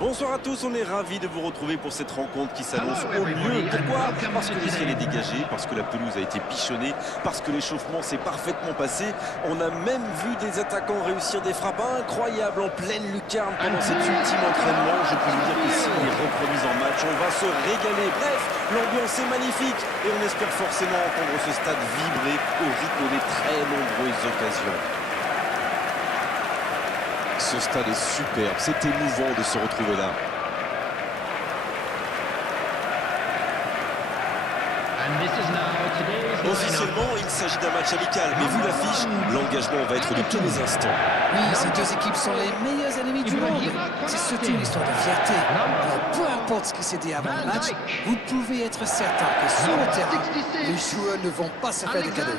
Bonsoir à tous, on est ravis de vous retrouver pour cette rencontre qui s'annonce au mieux. Pourquoi? Parce que le ciel est dégagé, parce que la pelouse a été bichonnée, parce que l'échauffement s'est parfaitement passé. On a même vu des attaquants réussir des frappes incroyables en pleine lucarne pendant cet ultime entraînement. Je peux vous dire que s'il est repromis en match, on va se régaler. Bref, l'ambiance est magnifique et on espère forcément entendre ce stade vibrer au rythme des très nombreuses occasions. Ce stade est superbe, c'est émouvant de se retrouver là. Officiellement, il s'agit d'un match amical, mais vu l'affiche, l'engagement va être de tous les instants. Oui, ces deux équipes sont les meilleurs ennemis du monde. C'est surtout une histoire de fierté. Alors, peu importe ce qui s'est dit avant le match, vous pouvez être certain que sur le terrain, les joueurs ne vont pas se faire de cadeaux.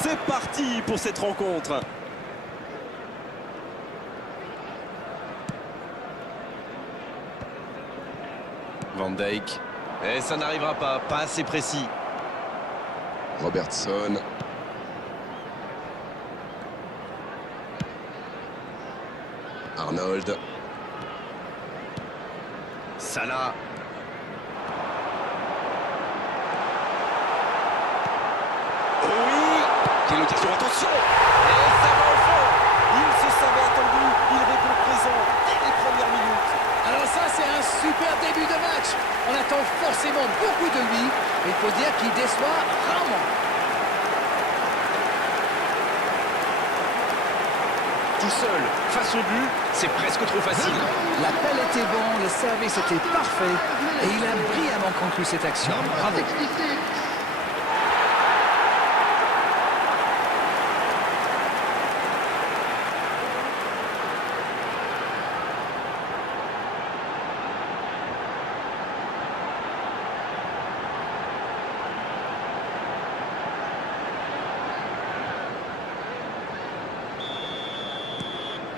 C'est parti pour cette rencontre. Van Dijk. Et ça n'arrivera pas assez précis. Robertson. Arnold. Salah. Quelle occasion, attention! Et ça va au fond! Il se savait attendu, il répond présent dès les premières minutes. Alors ça, c'est un super début de match. On attend forcément beaucoup de lui. Il faut dire qu'il déçoit rarement. Tout seul, face au but, c'est presque trop facile. L'appel était bon, le service était parfait. Et il a brillamment conclu cette action. Bravo.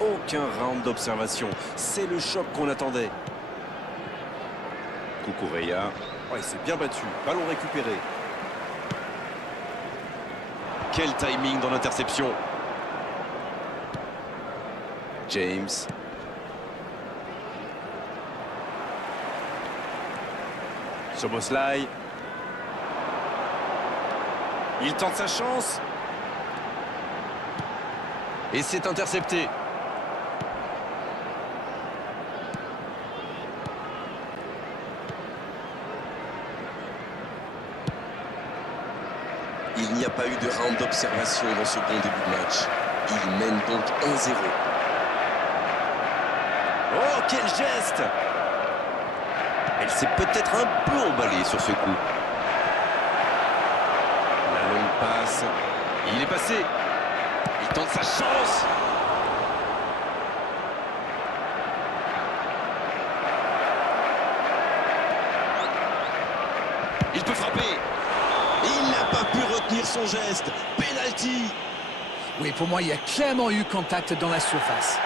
Aucun round d'observation. C'est le choc qu'on attendait. Cucurella. Ouais, il s'est bien battu. Ballon récupéré. Quel timing dans l'interception. James. Szoboszlai. Il tente sa chance. Et c'est intercepté. Il n'y a pas eu de round d'observation dans ce bon début de match. Il mène donc 1-0. Oh, quel geste! Elle s'est peut-être un peu emballée sur ce coup. La longue passe. Il est passé. Il tente sa chance. Il peut frapper. Il n'a pas pu retenir son geste. Penalty. Oui, pour moi, il y a clairement eu contact dans la surface.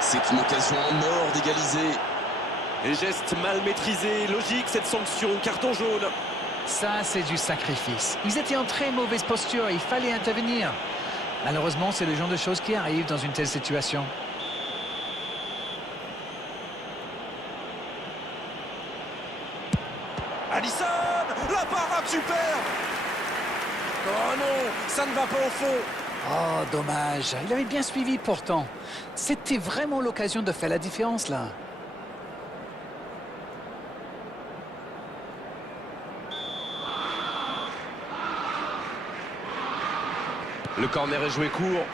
C'est une occasion en or d'égaliser. Les gestes mal maîtrisés. Logique cette sanction. Carton jaune. Ça, c'est du sacrifice. Ils étaient en très mauvaise posture, il fallait intervenir. Malheureusement, c'est le genre de choses qui arrivent dans une telle situation. Alisson, la parade super. Oh non, ça ne va pas au fond. Oh, dommage. Il avait bien suivi pourtant. C'était vraiment l'occasion de faire la différence, là. Le corner est joué court.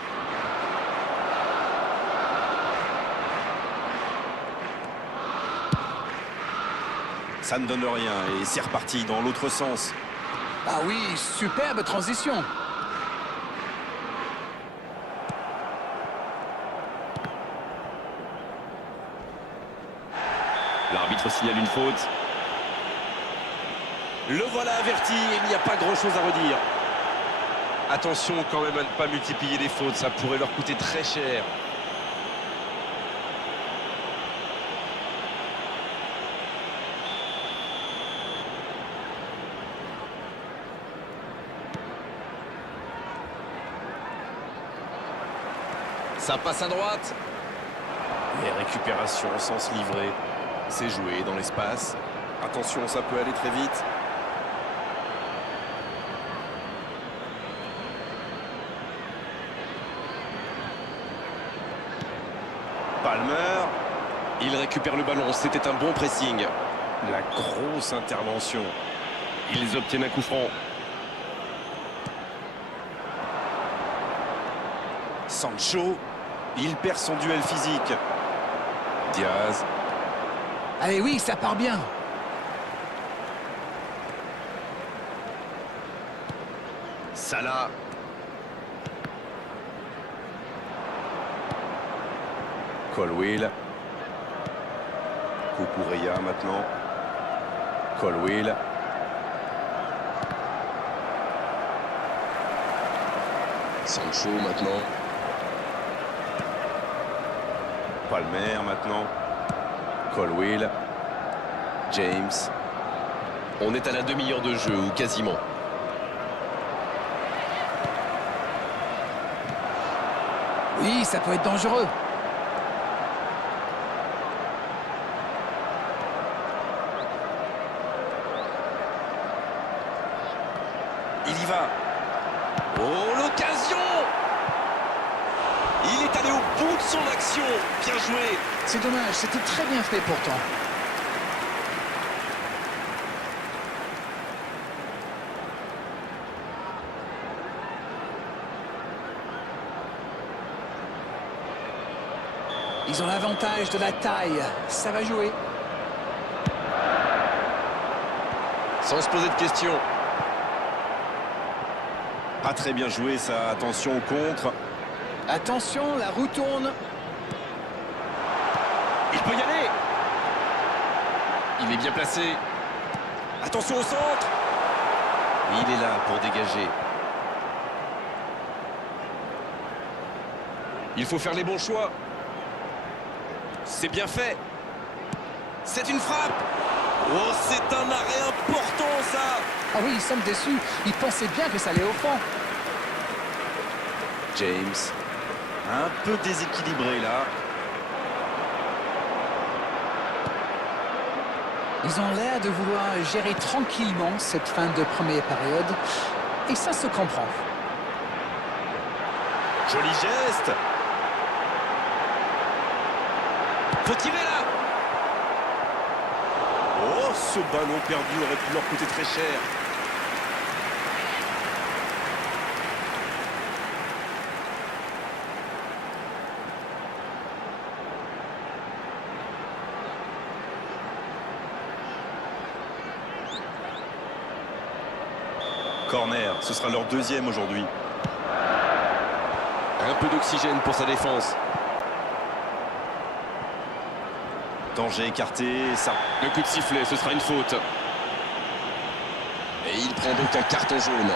Ça ne donne rien et c'est reparti dans l'autre sens. Ah oui, superbe transition. L'arbitre signale une faute. Le voilà averti et il n'y a pas grand-chose à redire. Attention quand même à ne pas multiplier les fautes, ça pourrait leur coûter très cher. Ça passe à droite. Les récupérations sans se livrer. C'est joué dans l'espace. Attention, ça peut aller très vite. Palmer. Il récupère le ballon, c'était un bon pressing. La grosse intervention. Ils obtiennent un coup franc. Sancho. Il perd son duel physique. Diaz. Allez, oui, ça part bien. Salah. Colwill. Cucurella maintenant. Colwill. Sancho maintenant. Palmer maintenant. Colwill. James. On est à la demi-heure de jeu, ou quasiment. Oui, ça peut être dangereux. Il y va. Oh, l'occasion! Il est allé au bout de son action. Bien joué. C'est dommage, c'était très bien fait pourtant. Ils ont l'avantage de la taille. Ça va jouer. Sans se poser de questions. Pas très bien joué ça. Attention au contre. Attention, la roue tourne. Il peut y aller. Il est bien placé. Attention au centre. Il est là pour dégager. Il faut faire les bons choix. C'est bien fait. C'est une frappe. Oh, c'est un arrêt important ça. Ah oui, ils sont déçus. Ils pensaient bien que ça allait au fond. James. Un peu déséquilibré là. Ils ont l'air de vouloir gérer tranquillement cette fin de première période. Et ça se comprend. Joli geste. Faut tirer là. Oh, ce ballon perdu aurait pu leur coûter très cher. Corner, ce sera leur deuxième aujourd'hui. Un peu d'oxygène pour sa défense. Danger écarté, ça. Le coup de sifflet, ce sera une faute. Et il prend donc un carton jaune.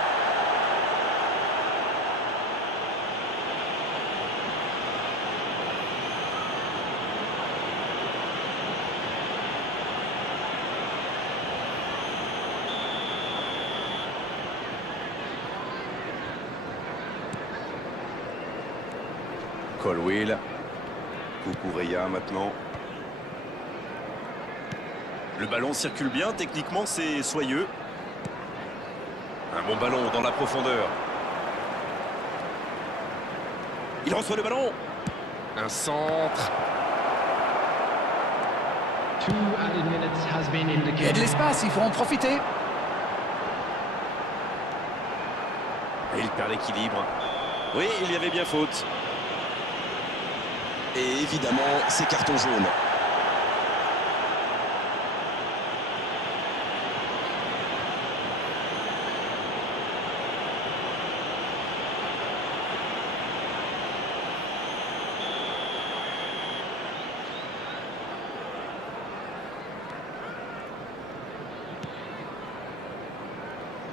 Colwill. Cucurella maintenant. Le ballon circule bien, techniquement c'est soyeux. Un bon ballon dans la profondeur. Il reçoit le ballon. Un centre. Il y a de l'espace, il faut en profiter. Et il perd l'équilibre. Oui, il y avait bien faute. Et évidemment, c'est carton jaune.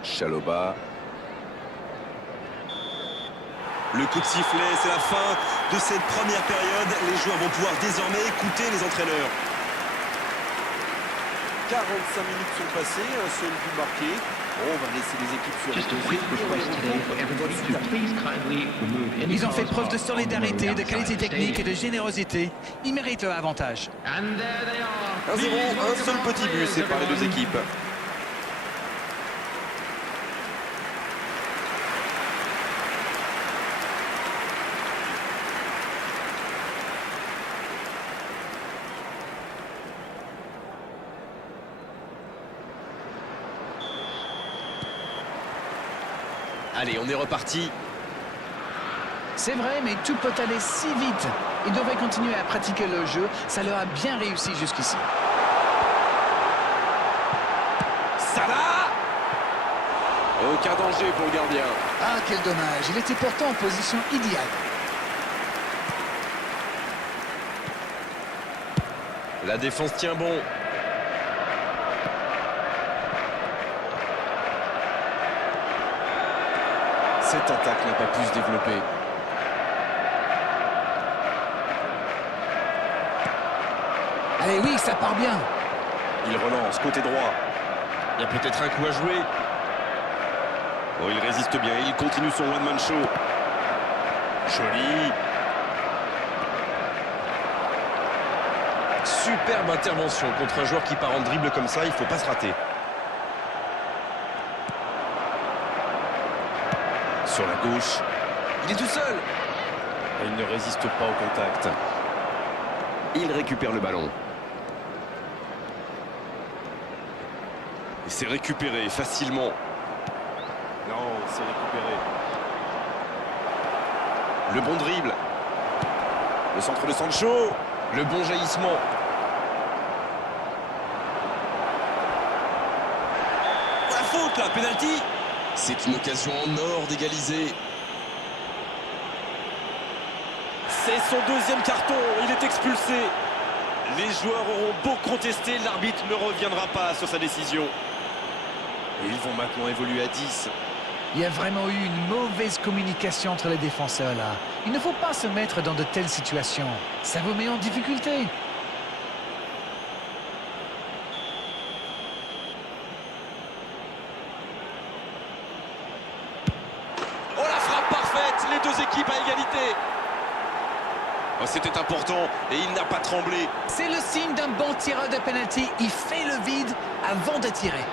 Chalobah. Le coup de sifflet, c'est la fin de cette première période. Les joueurs vont pouvoir désormais écouter les entraîneurs. 45 minutes sont passées, un seul but marqué. Bon, on va laisser les équipes se reposer. Ils ont fait preuve de solidarité, de qualité technique et de générosité. Ils méritent leur avantage. 1-0, un seul petit but sépare les deux équipes. Allez, on est reparti. C'est vrai, mais tout peut aller si vite. Ils devraient continuer à pratiquer le jeu. Ça leur a bien réussi jusqu'ici. Salah! Aucun danger pour le gardien. Ah, quel dommage. Il était pourtant en position idéale. La défense tient bon. Cette attaque n'a pas pu se développer. Allez, oui, ça part bien. Il relance, côté droit. Il y a peut-être un coup à jouer. Oh, il résiste bien, il continue son one-man show. Joli. Superbe intervention contre un joueur qui part en dribble comme ça, il ne faut pas se rater. Sur la gauche. Il est tout seul. Et il ne résiste pas au contact. Il récupère le ballon. Et c'est récupéré facilement. Non, c'est récupéré. Le bon dribble. Le centre de Sancho. Le bon jaillissement. La faute là, penalty. C'est une occasion en or d'égaliser. C'est son deuxième carton, il est expulsé. Les joueurs auront beau contester, l'arbitre ne reviendra pas sur sa décision. Et ils vont maintenant évoluer à 10. Il y a vraiment eu une mauvaise communication entre les défenseurs là. Il ne faut pas se mettre dans de telles situations. Ça vous met en difficulté. Oh, la frappe parfaite. Les deux équipes à égalité. Oh, c'était important et il n'a pas tremblé. C'est le signe d'un bon tireur de penalty. Il fait le vide avant de tirer.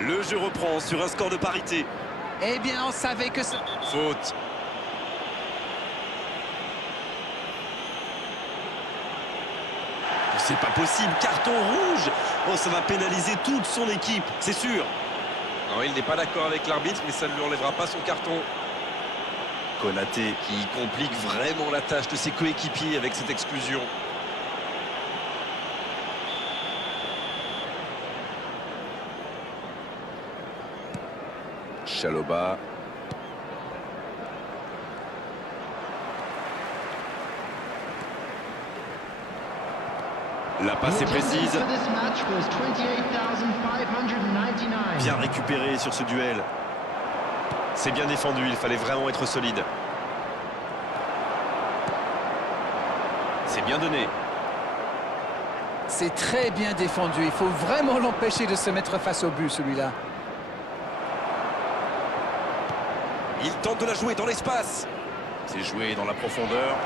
Le jeu reprend sur un score de parité. Eh bien, on savait que ce... Faute. C'est pas possible, carton rouge. Oh, ça va pénaliser toute son équipe, c'est sûr. Non, il n'est pas d'accord avec l'arbitre, mais ça ne lui enlèvera pas son carton. Konaté. Qui complique vraiment la tâche de ses coéquipiers avec cette exclusion. Chalobah. La passe est précise. Bien récupéré sur ce duel. C'est bien défendu, il fallait vraiment être solide. C'est bien donné. C'est très bien défendu. Il faut vraiment l'empêcher de se mettre face au but, celui-là. Il tente de la jouer dans l'espace. C'est joué dans la profondeur.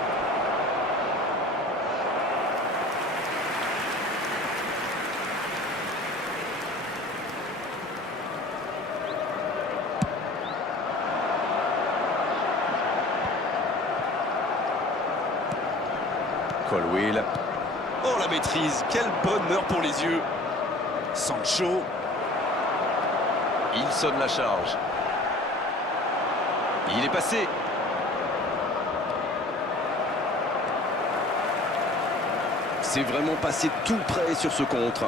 Colwill. Oh, la maîtrise. Quel bonheur pour les yeux. Sancho. Il sonne la charge. Il est passé. C'est vraiment passé tout près sur ce contre.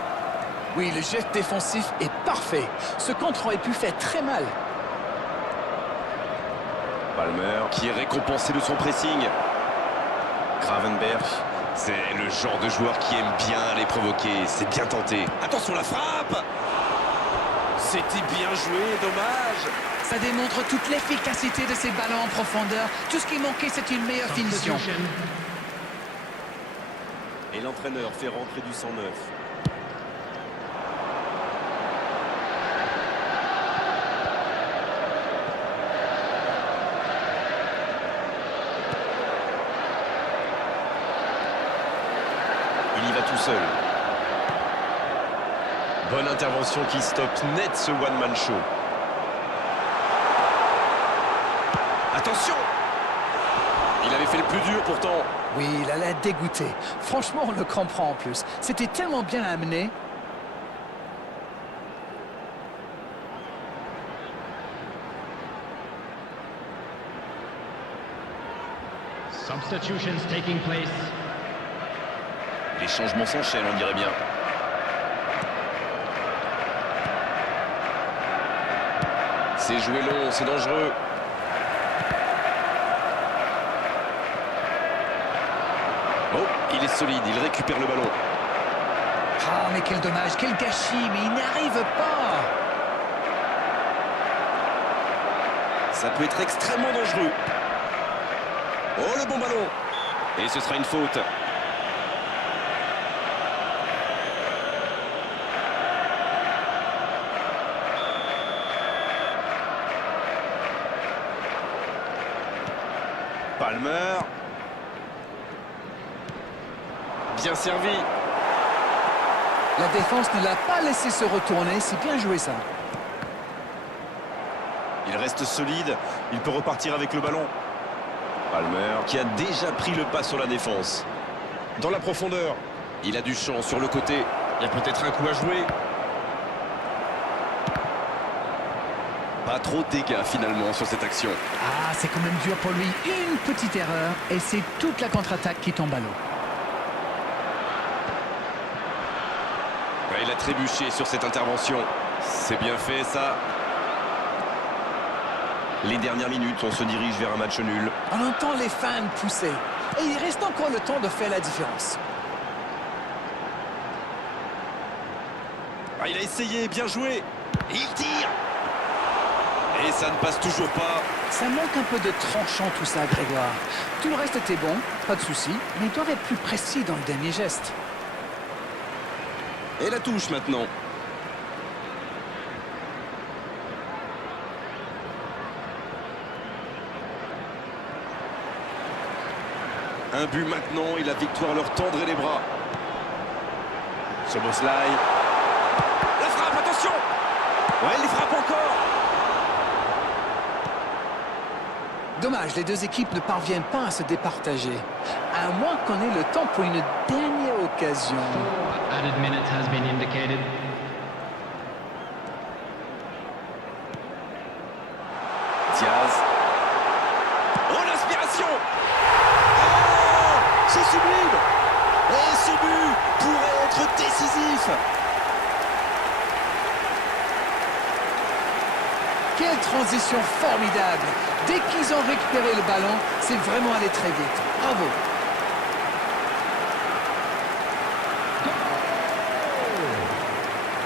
Oui, le geste défensif est parfait. Ce contre aurait pu faire très mal. Palmer qui est récompensé de son pressing. Gravenberch. C'est le genre de joueur qui aime bien les provoquer. C'est bien tenté. Attention la frappe! C'était bien joué, dommage. Ça démontre toute l'efficacité de ces ballons en profondeur. Tout ce qui manquait, c'est une meilleure finition. Et l'entraîneur fait rentrer du sang neuf. Il y va tout seul. Bonne intervention qui stoppe net ce one-man show. Attention! Il avait fait le plus dur pourtant. Oui, il a l'air dégoûté. Franchement, on le comprend en plus. C'était tellement bien amené. Substitutions taking place. Les changements s'enchaînent, on dirait bien. C'est joué long, c'est dangereux. Oh, il est solide, il récupère le ballon. Ah, mais quel dommage, quel gâchis, mais il n'arrive pas. Ça peut être extrêmement dangereux. Oh, le bon ballon. Et ce sera une faute. Palmer. Bien servi. La défense ne l'a pas laissé se retourner. C'est bien joué, ça. Il reste solide. Il peut repartir avec le ballon. Palmer qui a déjà pris le pas sur la défense. Dans la profondeur. Il a du champ sur le côté. Il y a peut-être un coup à jouer. Pas trop de dégâts finalement sur cette action. Ah, c'est quand même dur pour lui. Une petite erreur et c'est toute la contre-attaque qui tombe à l'eau. Ouais, il a trébuché sur cette intervention. C'est bien fait ça. Les dernières minutes, on se dirige vers un match nul. On entend les fans pousser. Et il reste encore le temps de faire la différence. Ah, il a essayé, bien joué. Et il tire. Et ça ne passe toujours pas. Ça manque un peu de tranchant tout ça, Grégoire. Tout le reste était bon, pas de souci, mais il doit être plus précis dans le dernier geste. Et la touche maintenant. Un but maintenant et la victoire leur tendrait les bras. Szoboszlai. La frappe, attention. Ouais, il frappe encore. Dommage, les deux équipes ne parviennent pas à se départager. À moins qu'on ait le temps pour une dernière occasion. Added minute has been indicated. Diaz. Oh, l'inspiration. Oh, c'est sublime. Et ce but pourrait être décisif. Quelle transition formidable! Dès qu'ils ont récupéré le ballon, c'est vraiment allé très vite. Bravo!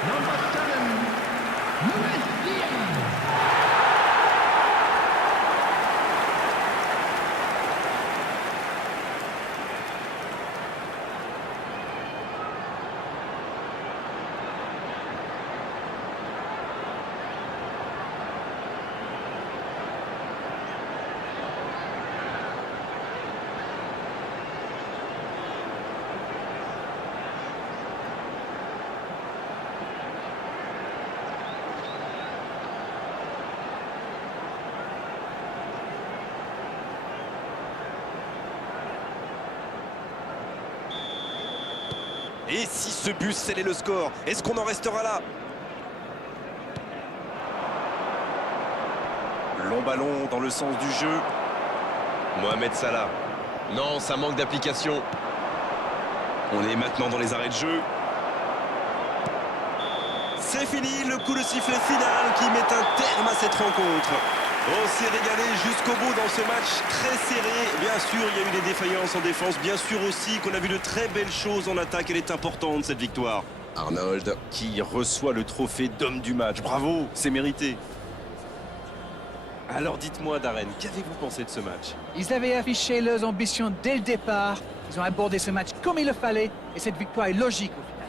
Number 7, Luis Diaz. Et si ce but scellait le score, est-ce qu'on en restera là? Long ballon dans le sens du jeu. Mohamed Salah. Non, ça manque d'application. On est maintenant dans les arrêts de jeu. C'est fini, le coup de sifflet final qui met un terme à cette rencontre. On s'est régalé jusqu'au bout dans ce match très serré. Bien sûr, il y a eu des défaillances en défense. Bien sûr aussi qu'on a vu de très belles choses en attaque. Elle est importante, cette victoire. Arnold Qui reçoit le trophée d'homme du match. Bravo, c'est mérité. Alors dites-moi, Darren, qu'avez-vous pensé de ce match? Ils avaient affiché leurs ambitions dès le départ. Ils ont abordé ce match comme il le fallait. Et cette victoire est logique au final.